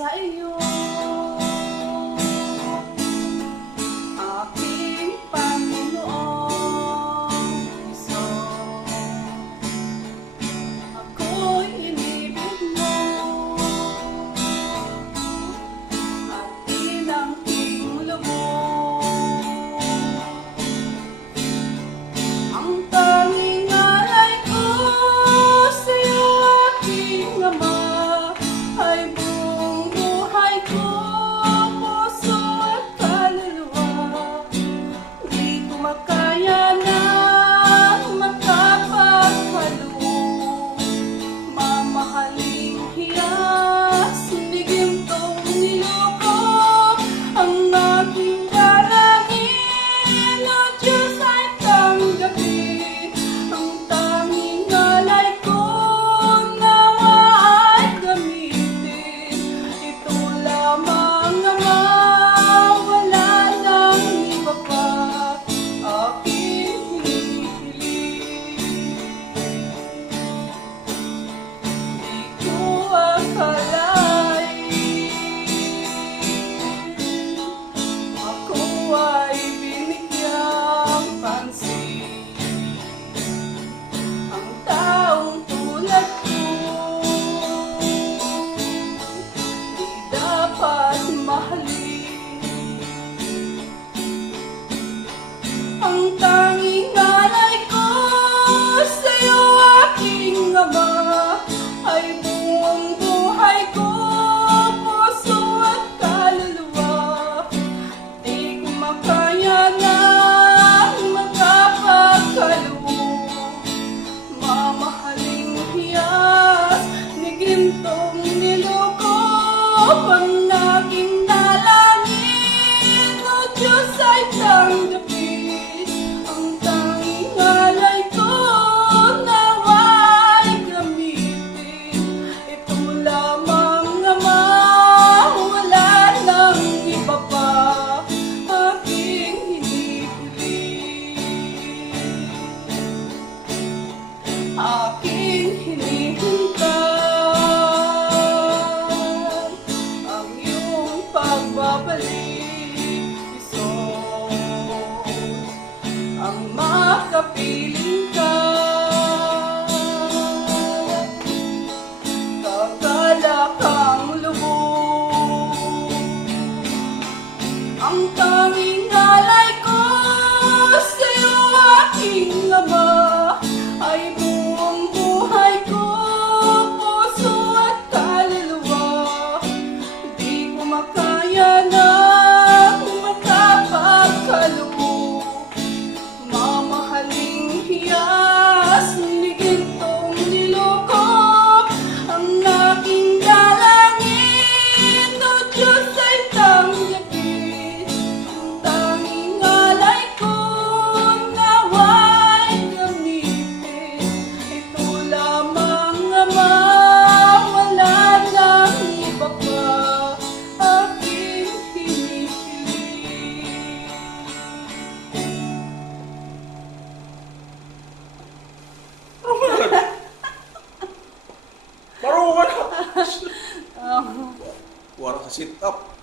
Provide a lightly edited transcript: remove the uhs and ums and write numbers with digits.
sa iyo. Aking Panginoong Hesus, ako'y inibig mo at tinangking lubos. Ang tanging alay ko sa'yo, aking Ama, ay buong buhay ko, puso at kaluluwa. Di ko makaya na makapaghalong, mamahaling hiyas ni gintong niloko. Ang aking dalangin, O Diyos, ay tanggapin. Ang tanging alay ko, nawa ay gamitin. Ito lamang, Ama, wala nang iba pa aking hinihiling. Di ko akalain ako ay binigyang pansin. Ang taong tulad ko di dapat mahalin. Ang tanging alay ko sa'yo, aking Ama, ay buong buhay ko, puso at kaluluwa. Di ko makaya na magkapagkaloob, mamahaling hiyas ni gintong niloko. Ang aking dalangin, O Diyos, ay tanggapin. Ang tanging alay ko, nawa ay gamitin. Ito lamang, Ama, wala nang iba pa aking hinihiling. Aking hinihintay ang iyong pagbabalik, Hesus, ang makapiling ka. Kakalakang lubos, ang tanging alay ko sa'yo, aking Ama, ay buong buhay ko, puso at kaluluwa. Di ko makaya na makapagkaloob, mamahaling hiyas ni gintong niloko. Ang aking dalangin, O Diyos, ay tanggapin. Ang tanging alay ko, nawa ay gamitin. Ito lamang, Ama, wala nang iba pa aking hinihiling. Marunong ka na! Wala ka sit up.